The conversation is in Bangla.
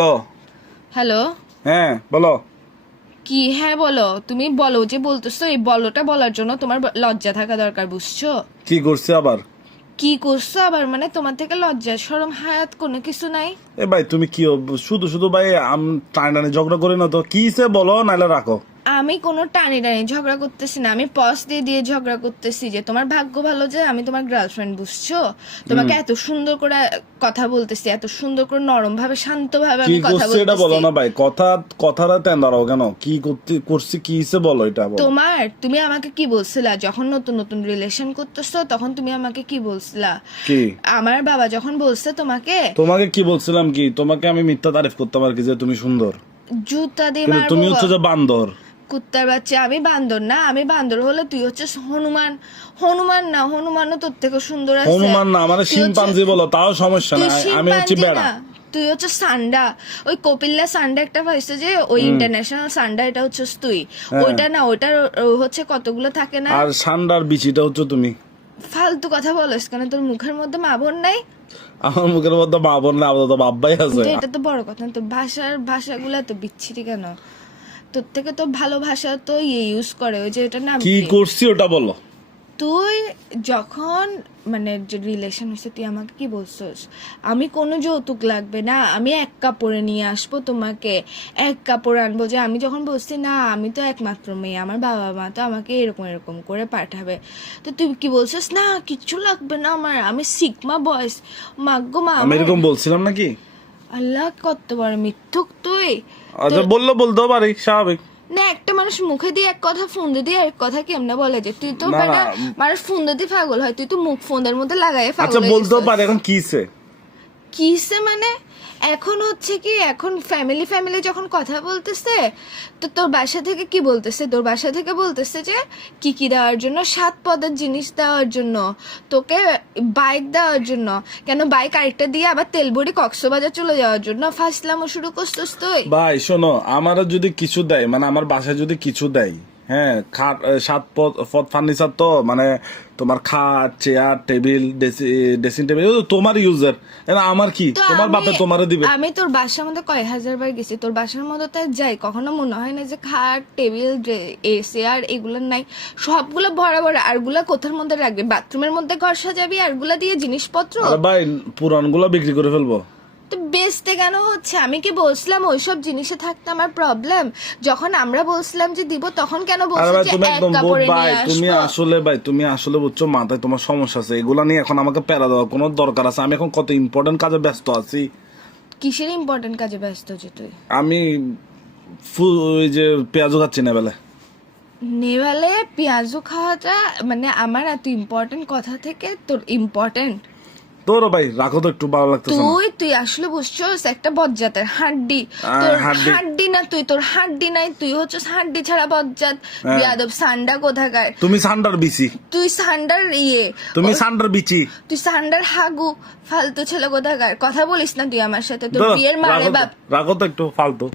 Hello hello? হ্যাঁ বলো। কি? হ্যাঁ বলো। তুমি বলো যে বলতেছো এই বলোটা বলার জন্য তোমার লজ্জা থাকা দরকার বুঝছ? কি করছে আবার? কি করছ আবার? মানে তোমার থেকে লজ্জা সরম হায়াত কোনো কিছু নাই? এ ভাই তুমি কি শুধু শুধু ভাই আম টানে টানে ঝগড়া করে না তো। কি সে বলো নাইলে রাখো। আমি কোনো টানি টানি ঝগড়া করতেছি না আমি পস দিয়ে দিয়ে ঝগড়া করতেছি যে তোমার ভাগ্য ভালো যে আমি তোমার গার্লফ্রেন্ড বুঝছ? তোমাকে এত সুন্দর করে কথা বলতেছি এত সুন্দর করে নরম ভাবে শান্ত ভাবে আমি কথা করছে এটা বলো না ভাই? কথা কথাটা তেন দাঁড়াও কেন? কি করতে করছি কি বলো এটা বলো। তোমার তুমি আমাকে কি বলছিলা? যখন নতুন নতুন রিলেশন করতেছো তখন তুমি আমাকে কি বলছিলা? কি? আমার বাবা যখন বলছে তোমাকে তোমাকে কি বলছিলাম কি? তোমাকে আমি মিথ্যা তারিফ করতাম আর কি যে তুমি সুন্দর। জুতা দিয়ে তুমি হচ্ছে যে বান্দর। কুত্তার বাচ্চা আমি বান্দর না আমি বান্দর হলে তুই হচ্ছে হনুমান। হনুমান না হনুমানও তোর থেকে সুন্দর আছে। হনুমান না আমার তুই শিম্পাঞ্জি বলো তাও সমস্যা না আমি হচ্ছে বেড়া। তুই হচ্ছে সান্ডা। ওই কপিল্লা সান্ডা একটা পাইছে যে ওই ইন্টারন্যাশনাল সান্ডা এটা হচ্ছে তুই। হ্যাঁ। ওইটা না ওইটার হচ্ছে কতগুলো থাকে না? আর সান্ডার বিচিটা হচ্ছে তুমি। ফালতু কথা বলিস কেন তোর মুখের মধ্যে মাবন নাই? আমার মুখের মধ্যে মা বোন না আপাতত বাব্বাই আছে। এটা তো বড় কথা তোর ভাষার ভাষাগুলো তো বিচ্ছিরি কেন? তোর থেকে তো ভালো ভাষা তো ইয়ে ইউজ করে ওই যে এটা নাম কি? করছি ওটা বলো। তুই যখন মানে যে রিলেশন হয়েছে তুই আমাকে কি বলছিস? আমি কোনো যৌতুক লাগবে না আমি এক কাপড়ে নিয়ে আসব তোমাকে এক কাপড় আনব যে আমি যখন বলছি না আমি তো একমাত্র মেয়ে আমার বাবা মা তো আমাকে এরকম এরকম করে পাঠাবে। তো তুই কি বলছিস? না কিচ্ছু লাগবে না আমার আমি সিকমা বয়স মাগ্য মা আমি এরকম বলছিলাম নাকি? আল্লাহ কত বড় মিথ্যুক তুই। আচ্ছা বলল বলতেও পারি স্বাভাবিক। না একটা মানুষ মুখে দিয়ে এক কথা ফোন দিয়ে এক কথা কেমনে বলে যে তুই তো মানে মানুষ ফোন দিয়ে পাগল হয় তুই তো মুখ ফোনের মধ্যে লাগাই পাগল আচ্ছা বলতেও পারে এখন কিসে? কিসে মানে? এখন হচ্ছে কি, এখন ফ্যামিলি ফ্যামিলি যখন কথা বলতেছে, তো তোর বাসা থেকে কি বলতেছে? তোর বাসা থেকে বলতেছে যে, কি কি দেওয়ার জন্য? সাত পদের জিনিস দেওয়ার জন্য, তোকে বাইক দেওয়ার জন্য। কেন বাইক আরেকটা দিয়ে আবার তেলবড়ি কক্সবাজার চলে যাওয়ার জন্য? ফার্স্টলামও শুরু করছিস তুই। ভাই, শোনো, আমারও যদি কিছু দেয় মানে আমার বাসায় যদি কিছু দেয় হ্যাঁ খাট সাত পদ পদ ফার্নিচার তো মানে তোমার খাট চেয়ার টেবিল ড্রেসিং টেবিল তোমার ইউজার আমার কি? তোমার বাপে তোমারও দিবে। আমি তোর বাসার মধ্যে কয় হাজার বার গেছি তোর বাসার মধ্যে তাই যাই কখনো মনে হয় না যে খাট টেবিল চেয়ার এগুলো নাই। সবগুলো ভরা ভরা আরগুলা কোথার মধ্যে রাখবি? বাথরুমের মধ্যে ঘর সাজাবি আরগুলা দিয়ে জিনিসপত্র? ভাই পুরানগুলো বিক্রি করে ফেলব। তো বেচতে কেন হচ্ছে? আমি কি বলছিলাম ওইসব জিনিসে থাকতে আমার প্রবলেম যখন আমরা বলছিলাম যে দিব তখন কেন যে তুমি এক কাপড়ে ভাই নিয়ে তুমি আসলে ভাই তুমি আসলে বুঝছ মাথায় তোমার সমস্যা আছে। এগুলা নিয়ে এখন আমাকে প্যারা দেওয়ার কোনো দরকার আছে। আমি এখন কত ইম্পর্টেন্ট কাজে ব্যস্ত আছি? কিসের ইম্পর্টেন্ট কাজে ব্যস্ত হচ্ছে তুই? আমি ওই যে পেঁয়াজও খাচ্ছি না বেলা নেভালে পেঁয়াজু খাওয়াটা মানে আমার এত ইম্পর্টেন্ট কথা থেকে তোর ইম্পর্টেন্ট তোর ভাই রাখো তো একটু ভালো লাগতেছে না। তুই তুই আসলে বুঝছস একটা বজ্জাতের হাড্ডি। তোর হাড্ডি। না তুই তোর হাড্ডি নাই তুই হচ্ছিস হাড্ডি ছাড়া বজ্জাত। হ্যাঁ। বিয়াদব সান্ডা কোথাকার? তুমি সান্ডার বিচি। তুই সান্ডার ইয়ে। তুমি সান্ডার বিচি। তুই সান্ডার হাগু ফালতু ছেলে কোথাকার? কথা বলিস না তুই আমার সাথে তোর বিয়ের মারে বাপ। রাখো তো একটু ফালতু।